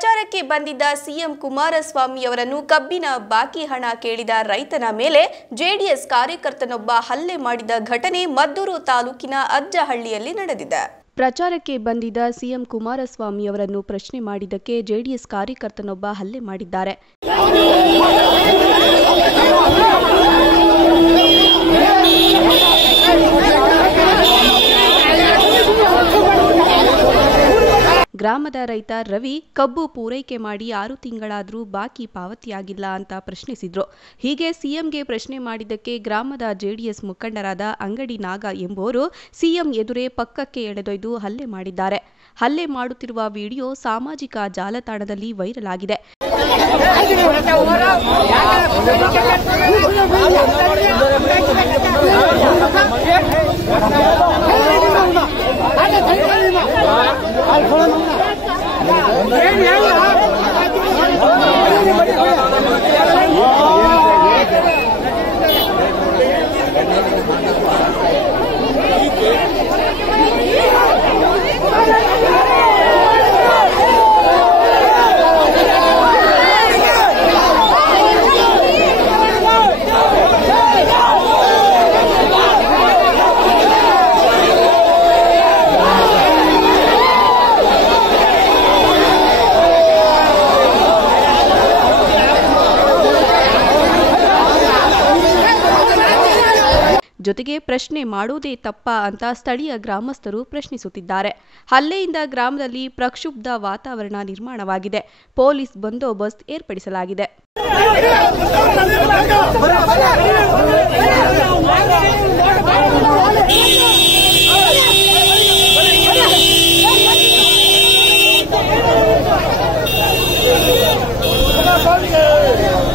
ಪ್ರಚಾರಕ್ಕೆ ಬಂದಿದ್ದ ಸಿಎಂ ಕುಮಾರಸ್ವಾಮಿ ಅವರನ್ನು ಕಬ್ಬಿನ ಬಾಕಿ ಹಣ ಕೇಳಿದ ರೈತನ ಮೇಲೆ ಜೆಡಿಎಸ್ ಕಾರ್ಯಕರ್ತನೊಬ್ಬ ಹಲ್ಲೆ ಮಾಡಿದ ಘಟನೆ ಮದ್ದೂರು ತಾಲೂಕಿನ ಅಜ್ಜಹಳ್ಳಿಯಲ್ಲಿ ನಡೆದಿದೆ. ಪ್ರಚಾರಕ್ಕೆ ಬಂದಿದ್ದ ಸಿಎಂ ಕುಮಾರಸ್ವಾಮಿ ಅವರನ್ನು ಪ್ರಶ್ನೆ ಮಾಡಿದ್ದಕ್ಕೆ ಜೆಡಿಎಸ್ ಕಾರ್ಯಕರ್ತನೊಬ್ಬ ಹಲ್ಲೆ ಮಾಡಿದ್ದಾರೆ. ಗ್ರಾಮದ ರೈತ ರವಿ ಕಬ್ಬು ಪೂರೈಕೆ ಮಾಡಿ ಆರು ತಿಂಗಳಾದರೂ ಬಾಕಿ ಪಾವತಿಯಾಗಿಲ್ಲ ಅಂತ ಪ್ರಶ್ನಿಸಿದ್ರು. ಹೀಗೆ ಸಿಎಂಗೆ ಪ್ರಶ್ನೆ ಮಾಡಿದ್ದಕ್ಕೆ ಗ್ರಾಮದ ಜೆಡಿಎಸ್ ಮುಖಂಡರಾದ ಅಂಗಡಿ ನಾಗ ಎಂಬುವರು ಸಿಎಂ ಎದುರೇ ಪಕ್ಕಕ್ಕೆ ಎಳೆದೊಯ್ದು ಹಲ್ಲೆ ಮಾಡಿದ್ದಾರೆ. ಹಲ್ಲೆ ಮಾಡುತ್ತಿರುವ ವಿಡಿಯೋ ಸಾಮಾಜಿಕ ಜಾಲತಾಣದಲ್ಲಿ ವೈರಲ್ ಆಗಿದೆ. 啊，好了，好了。ಜೊತೆಗೆ ಪ್ರಶ್ನೆ ಮಾಡುವುದೇ ತಪ್ಪ ಅಂತ ಸ್ಥಳೀಯ ಗ್ರಾಮಸ್ಥರು ಪ್ರಶ್ನಿಸುತ್ತಿದ್ದಾರೆ. ಹಲ್ಲೆಯಿಂದ ಗ್ರಾಮದಲ್ಲಿ ಪ್ರಕ್ಷುಬ್ಧ ವಾತಾವರಣ ನಿರ್ಮಾಣವಾಗಿದೆ. ಪೊಲೀಸ್ ಬಂದೋಬಸ್ತ್ ಏರ್ಪಡಿಸಲಾಗಿದೆ.